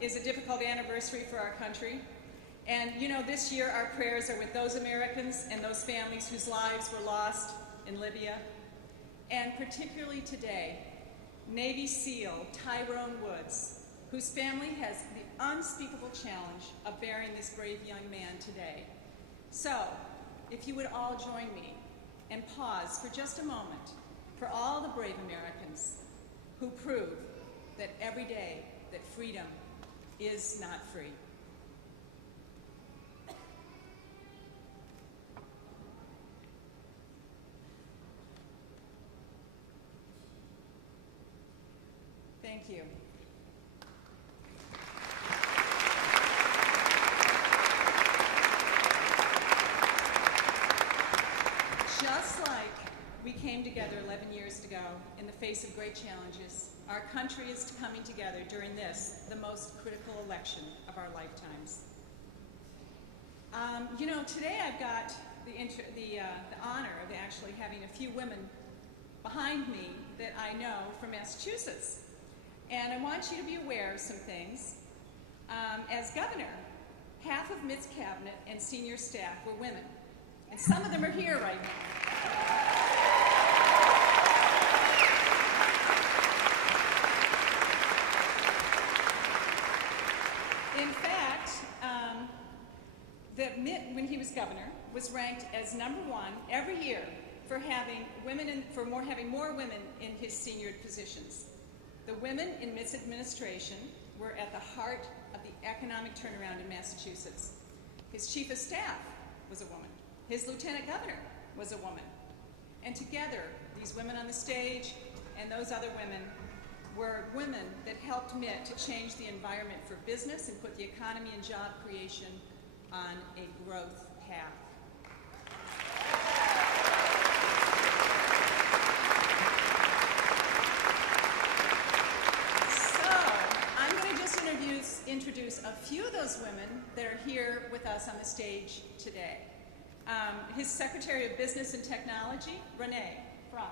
is a difficult anniversary for our country. And you know, this year our prayers are with those Americans and those families whose lives were lost in Libya. And particularly today, Navy SEAL Tyrone Woods, whose family has the unspeakable challenge of burying this brave young man today. So, if you would all join me and pause for just a moment for all the brave Americans who prove that every day that freedom is not free. Thank you. Just like we came together 11 years ago in the face of great challenges, our country is coming together during this, the most critical election of our lifetimes. You know, today I've got the honor of actually having a few women behind me that I know from Massachusetts. And I want you to be aware of some things. As governor, half of Mitt's cabinet and senior staff were women. And some of them are here right now. In fact, Mitt, when he was governor, was ranked as #1 every year for having more women in his senior positions. The women in Mitt's administration were at the heart of the economic turnaround in Massachusetts. His chief of staff was a woman. His lieutenant governor was a woman. And together, these women on the stage and those other women were women that helped Mitt to change the environment for business and put the economy and job creation on a growth path. Introduce a few of those women that are here with us on the stage today. His Secretary of Business and Technology, Renee Fry.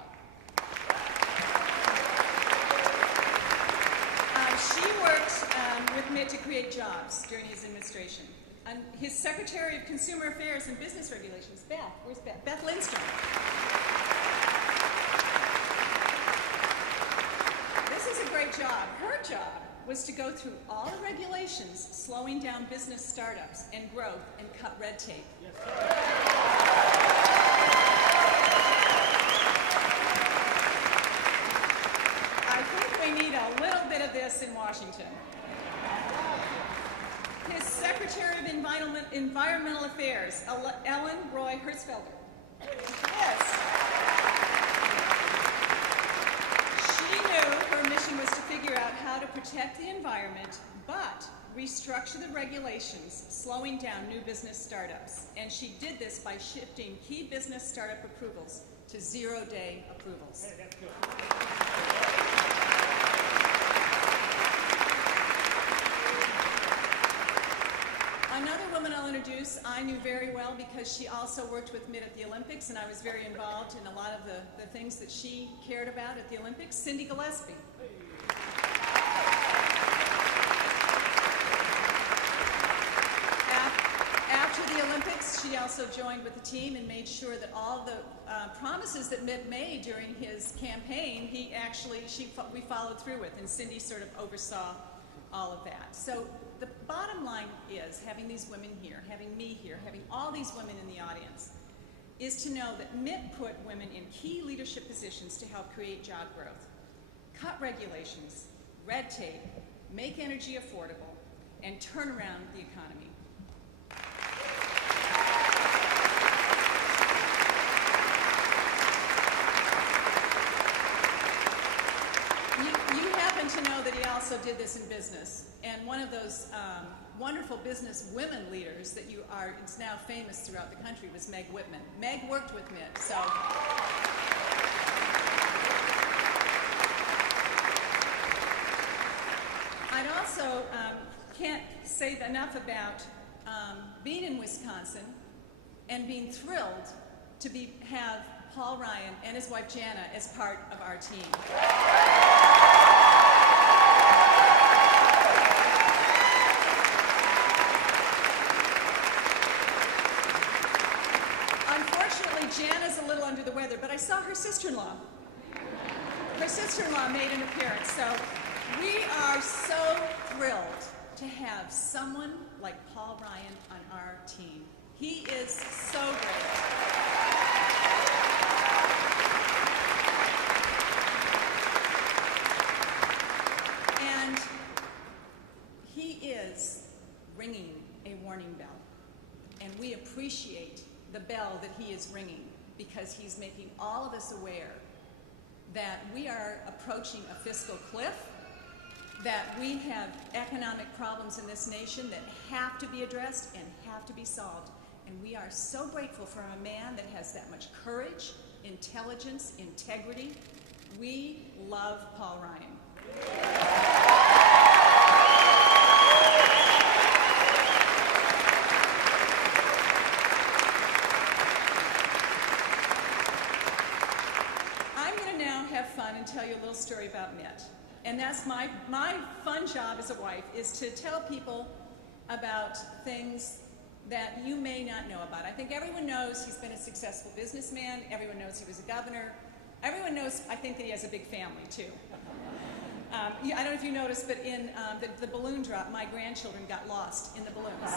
She worked with Mitt to create jobs during his administration. His Secretary of Consumer Affairs and Business Regulations, Beth, where's Beth? Beth Lindstrom. This is a great job. Her job was to go through all the regulations slowing down business startups and growth and cut red tape. Yes, I think we need a little bit of this in Washington. His Secretary of Environmental Affairs, Ellen Roy Hertzfelder. Yes. Her mission was to figure out how to protect the environment, but restructure the regulations, slowing down new business startups. And she did this by shifting key business startup approvals to zero-day approvals. Hey, that's good. Another woman I'll introduce, I knew very well because she also worked with Mitt at the Olympics, and I was very involved in a lot of the things that she cared about at the Olympics, Cindy Gillespie. After the Olympics, she also joined with the team and made sure that all the promises that Mitt made during his campaign, we followed through with, and Cindy sort of oversaw all of that. So the bottom line is, having these women here, having me here, having all these women in the audience, is to know that Mitt put women in key leadership positions to help create job growth, cut regulations, red tape, make energy affordable, and turn around the economy. You happen to know that he also did this in business, and one of those wonderful business women leaders that it's now famous throughout the country was Meg Whitman. Meg worked with Mitt, so. I'd also can't say enough about being in Wisconsin and being thrilled to have Paul Ryan and his wife Jana as part of our team. made an appearance. So we are so thrilled to have someone like Paul Ryan on our team. He is so great. And he is ringing a warning bell. And we appreciate the bell that he is ringing because he's making all of us aware that we are approaching a fiscal cliff, that we have economic problems in this nation that have to be addressed and have to be solved. And we are so grateful for a man that has that much courage, intelligence, integrity. We love Paul Ryan. And tell you a little story about Mitt. And that's my fun job as a wife, is to tell people about things that you may not know about. I think everyone knows he's been a successful businessman. Everyone knows he was a governor. Everyone knows, I think, that he has a big family, too. I don't know if you noticed, but in the balloon drop, my grandchildren got lost in the balloons.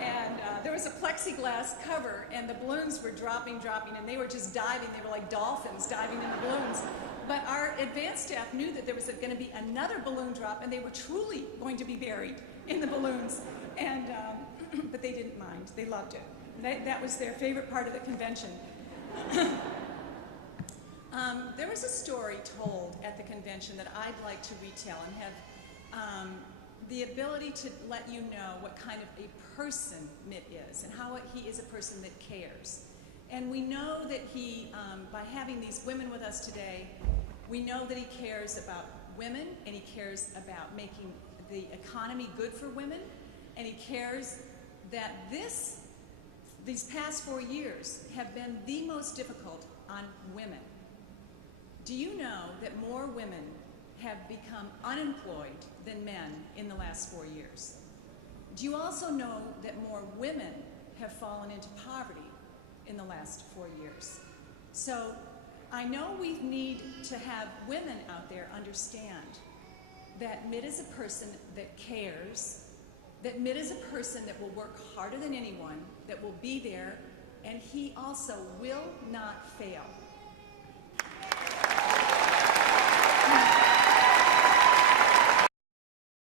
And there was a plexiglass cover, and the balloons were dropping, and they were just diving. They were like dolphins diving in the balloons. But our advanced staff knew that there was going to be another balloon drop, and they were truly going to be buried in the balloons. And but they didn't mind. They loved it. That was their favorite part of the convention. There was a story told at the convention that I'd like to retell and have the ability to let you know what kind of a person Mitt is and how he is a person that cares. And we know that he, by having these women with us today, we know that he cares about women, and he cares about making the economy good for women, and he cares that these past 4 years have been the most difficult on women. Do you know that more women have become unemployed than men in the last 4 years? Do you also know that more women have fallen into poverty in the last 4 years? So I know we need to have women out there understand that Mitt is a person that cares, that Mitt is a person that will work harder than anyone, that will be there, and he also will not fail.